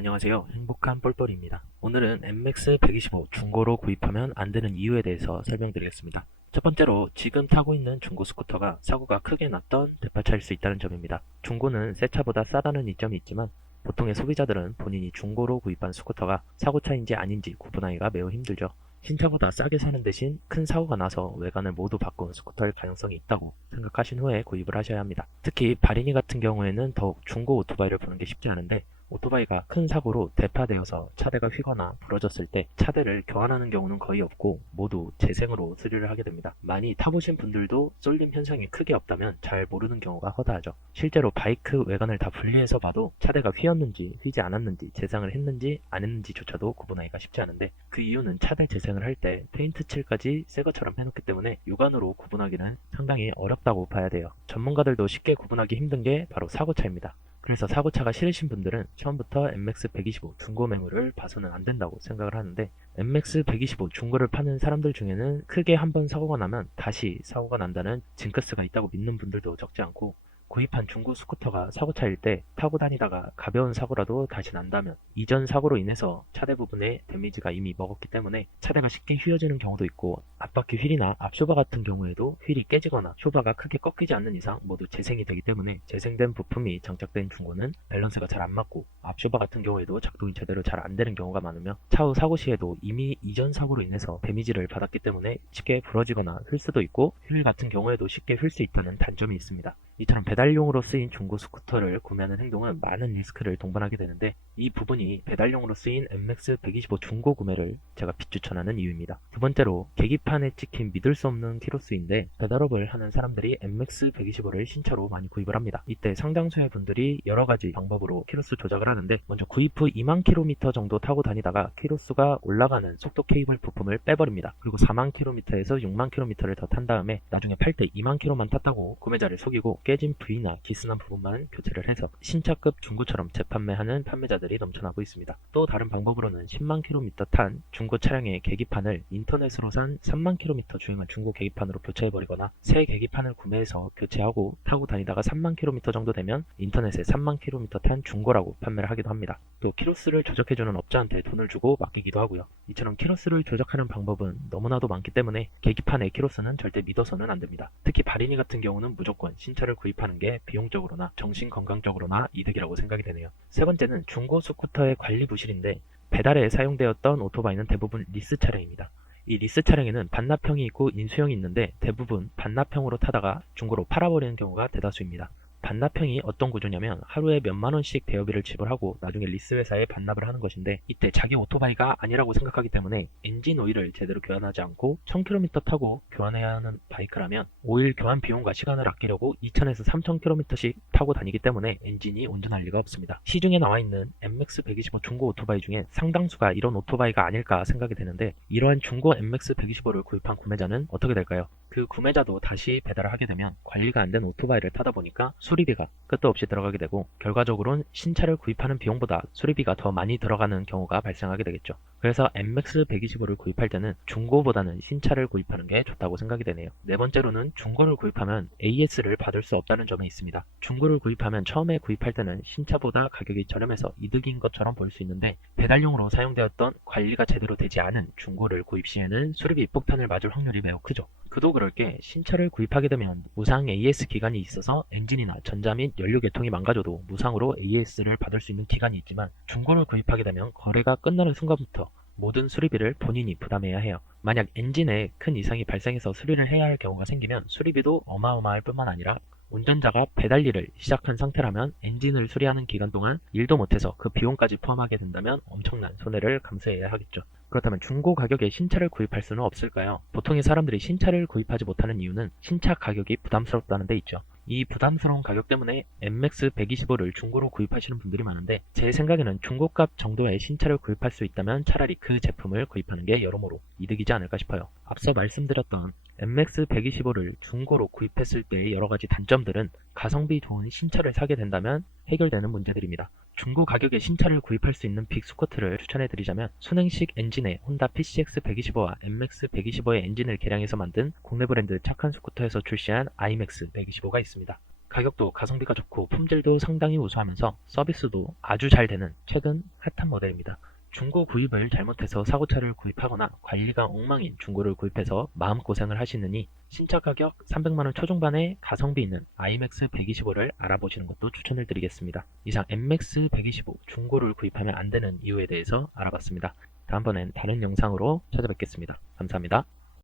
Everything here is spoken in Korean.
안녕하세요. 행복한 뻘뻘입니다. 오늘은 MX125 중고로 구입하면 안 되는 이유에 대해서 설명드리겠습니다. 첫 번째로 지금 타고 있는 중고 스쿠터가 사고가 크게 났던 대파차일 수 있다는 점입니다. 중고는 새 차보다 싸다는 이점이 있지만 보통의 소비자들은 본인이 중고로 구입한 스쿠터가 사고차인지 아닌지 구분하기가 매우 힘들죠. 신차보다 싸게 사는 대신 큰 사고가 나서 외관을 모두 바꾼 스쿠터일 가능성이 있다고 생각하신 후에 구입을 하셔야 합니다. 특히 발인이 같은 경우에는 더욱 중고 오토바이를 보는 게 쉽지 않은데 오토바이가 큰 사고로 대파되어서 차대가 휘거나 부러졌을 때 차대를 교환하는 경우는 거의 없고 모두 재생으로 수리를 하게 됩니다. 많이 타보신 분들도 쏠림 현상이 크게 없다면 잘 모르는 경우가 허다하죠. 실제로 바이크 외관을 다 분리해서 봐도 차대가 휘었는지 휘지 않았는지 재생을 했는지 안 했는지조차도 구분하기가 쉽지 않은데 그 이유는 차대 재생을 할 때 페인트 칠까지 새 것처럼 해놓기 때문에 육안으로 구분하기는 상당히 어렵다고 봐야 돼요. 전문가들도 쉽게 구분하기 힘든 게 바로 사고차입니다. 그래서 사고차가 싫으신 분들은 처음부터 MX125 중고 매물을 봐서는 안 된다고 생각을 하는데 MX125 중고를 파는 사람들 중에는 크게 한번 사고가 나면 다시 사고가 난다는 징크스가 있다고 믿는 분들도 적지 않고 구입한 중고 스쿠터가 사고차일 때 타고 다니다가 가벼운 사고라도 다시 난다면 이전 사고로 인해서 차대 부분에 데미지가 이미 먹었기 때문에 차대가 쉽게 휘어지는 경우도 있고 앞바퀴 휠이나 앞쇼바 같은 경우에도 휠이 깨지거나 쇼바가 크게 꺾이지 않는 이상 모두 재생이 되기 때문에 재생된 부품이 장착된 중고는 밸런스가 잘 안 맞고 앞쇼바 같은 경우에도 작동이 제대로 잘 안 되는 경우가 많으며 차후 사고 시에도 이미 이전 사고로 인해서 데미지를 받았기 때문에 쉽게 부러지거나 휠 수도 있고 휠 같은 경우에도 쉽게 휠 수 있다는 단점이 있습니다. 이처럼 배달용으로 쓰인 중고 스쿠터를 구매하는 행동은 많은 리스크를 동반하게 되는데 이 부분이 배달용으로 쓰인 MX125 중고 구매를 제가 비추천하는 이유입니다. 두 번째로 계기판에 찍힌 믿을 수 없는 키로수인데 배달업을 하는 사람들이 MX125를 신차로 많이 구입을 합니다. 이때 상당수의 분들이 여러가지 방법으로 키로수 조작을 하는데 먼저 구입 후 2만 킬로미터 정도 타고 다니다가 키로수가 올라가는 속도 케이블 부품을 빼버립니다. 그리고 4만 킬로미터에서 6만 킬로미터를 더 탄 다음에 나중에 팔 때 2만 킬로만 탔다고 구매자를 속이고 깨진 부위나 기스난 부분만 교체를 해서 신차급 중고처럼 재판매하는 판매자들이 넘쳐나고 있습니다. 또 다른 방법으로는 10만 킬로미터 탄 중고 차량의 계기판을 인터넷으로 산 3만 킬로미터 주행한 중고 계기판으로 교체해버리거나 새 계기판을 구매해서 교체하고 타고 다니다가 3만 킬로미터 정도 되면 인터넷에 3만 킬로미터 탄 중고라고 판매를 하기도 합니다. 또 키로수를 조작해주는 업자한테 돈을 주고 맡기기도 하고요. 이처럼 키로수를 조작하는 방법은 너무나도 많기 때문에 계기판의 키로수는 절대 믿어서는 안 됩니다. 특히 발인이 같은 경우는 무조건 신차를 구입하는 게 비용적으로나 정신건강적으로나 이득이라고 생각이 되네요. 세 번째는 중고 스쿠터의 관리 부실인데 배달에 사용되었던 오토바이는 대부분 리스 차량입니다. 이 리스 차량에는 반납형이 있고 인수형이 있는데 대부분 반납형으로 타다가 중고로 팔아버리는 경우가 대다수입니다. 반납형이 어떤 구조냐면 하루에 몇만 원씩 대여비를 지불하고 나중에 리스 회사에 반납을 하는 것인데 이때 자기 오토바이가 아니라고 생각하기 때문에 엔진 오일을 제대로 교환하지 않고 1000km 타고 교환해야 하는 바이크라면 오일 교환 비용과 시간을 아끼려고 2000에서 3000km씩 타고 다니기 때문에 엔진이 온전할 리가 없습니다. 시중에 나와 있는 MX125 중고 오토바이 중에 상당수가 이런 오토바이가 아닐까 생각이 되는데 이러한 중고 MX125를 구입한 구매자는 어떻게 될까요? 그 구매자도 다시 배달을 하게 되면 관리가 안 된 오토바이를 타다 보니까 수리비가 끝도 없이 들어가게 되고 결과적으로는 신차를 구입하는 비용보다 수리비가 더 많이 들어가는 경우가 발생하게 되겠죠. 그래서 MX125를 구입할 때는 중고보다는 신차를 구입하는 게 좋다고 생각이 되네요. 네 번째로는 중고를 구입하면 AS를 받을 수 없다는 점이 있습니다. 중고를 구입하면 처음에 구입할 때는 신차보다 가격이 저렴해서 이득인 것처럼 보일 수 있는데 배달용으로 사용되었던 관리가 제대로 되지 않은 중고를 구입 시에는 수리비 폭탄을 맞을 확률이 매우 크죠. 그도 그럴 게 신차를 구입하게 되면 무상 AS 기간이 있어서 엔진이나 전자 및 연료 계통이 망가져도 무상으로 AS를 받을 수 있는 기간이 있지만 중고를 구입하게 되면 거래가 끝나는 순간부터 모든 수리비를 본인이 부담해야 해요. 만약 엔진에 큰 이상이 발생해서 수리를 해야 할 경우가 생기면 수리비도 어마어마할 뿐만 아니라 운전자가 배달 일을 시작한 상태라면 엔진을 수리하는 기간 동안 일도 못해서 그 비용까지 포함하게 된다면 엄청난 손해를 감수해야 하겠죠. 그렇다면 중고 가격에 신차를 구입할 수는 없을까요? 보통의 사람들이 신차를 구입하지 못하는 이유는 신차 가격이 부담스럽다는 데 있죠. 이 부담스러운 가격 때문에 MX125를 중고로 구입하시는 분들이 많은데 제 생각에는 중고값 정도의 신차를 구입할 수 있다면 차라리 그 제품을 구입하는 게 여러모로 이득이지 않을까 싶어요. 앞서 말씀드렸던 MX125를 중고로 구입했을 때의 여러가지 단점들은 가성비 좋은 신차를 사게 된다면 해결되는 문제들입니다. 중고 가격에 신차를 구입할 수 있는 빅스쿠터를 추천해드리자면 순행식 엔진의 혼다 PCX125와 MX125의 엔진을 개량해서 만든 국내 브랜드 착한 스쿠터에서 출시한 IMAX125가 있습니다. 가격도 가성비가 좋고 품질도 상당히 우수하면서 서비스도 아주 잘 되는 최근 핫한 모델입니다. 중고 구입을 잘못해서 사고차를 구입하거나 관리가 엉망인 중고를 구입해서 마음고생을 하시느니 신차 가격 300만원 초중반의 가성비 있는 iMAX 125를 알아보시는 것도 추천을 드리겠습니다. 이상 MX 125 중고를 구입하면 안 되는 이유에 대해서 알아봤습니다. 다음번엔 다른 영상으로 찾아뵙겠습니다. 감사합니다.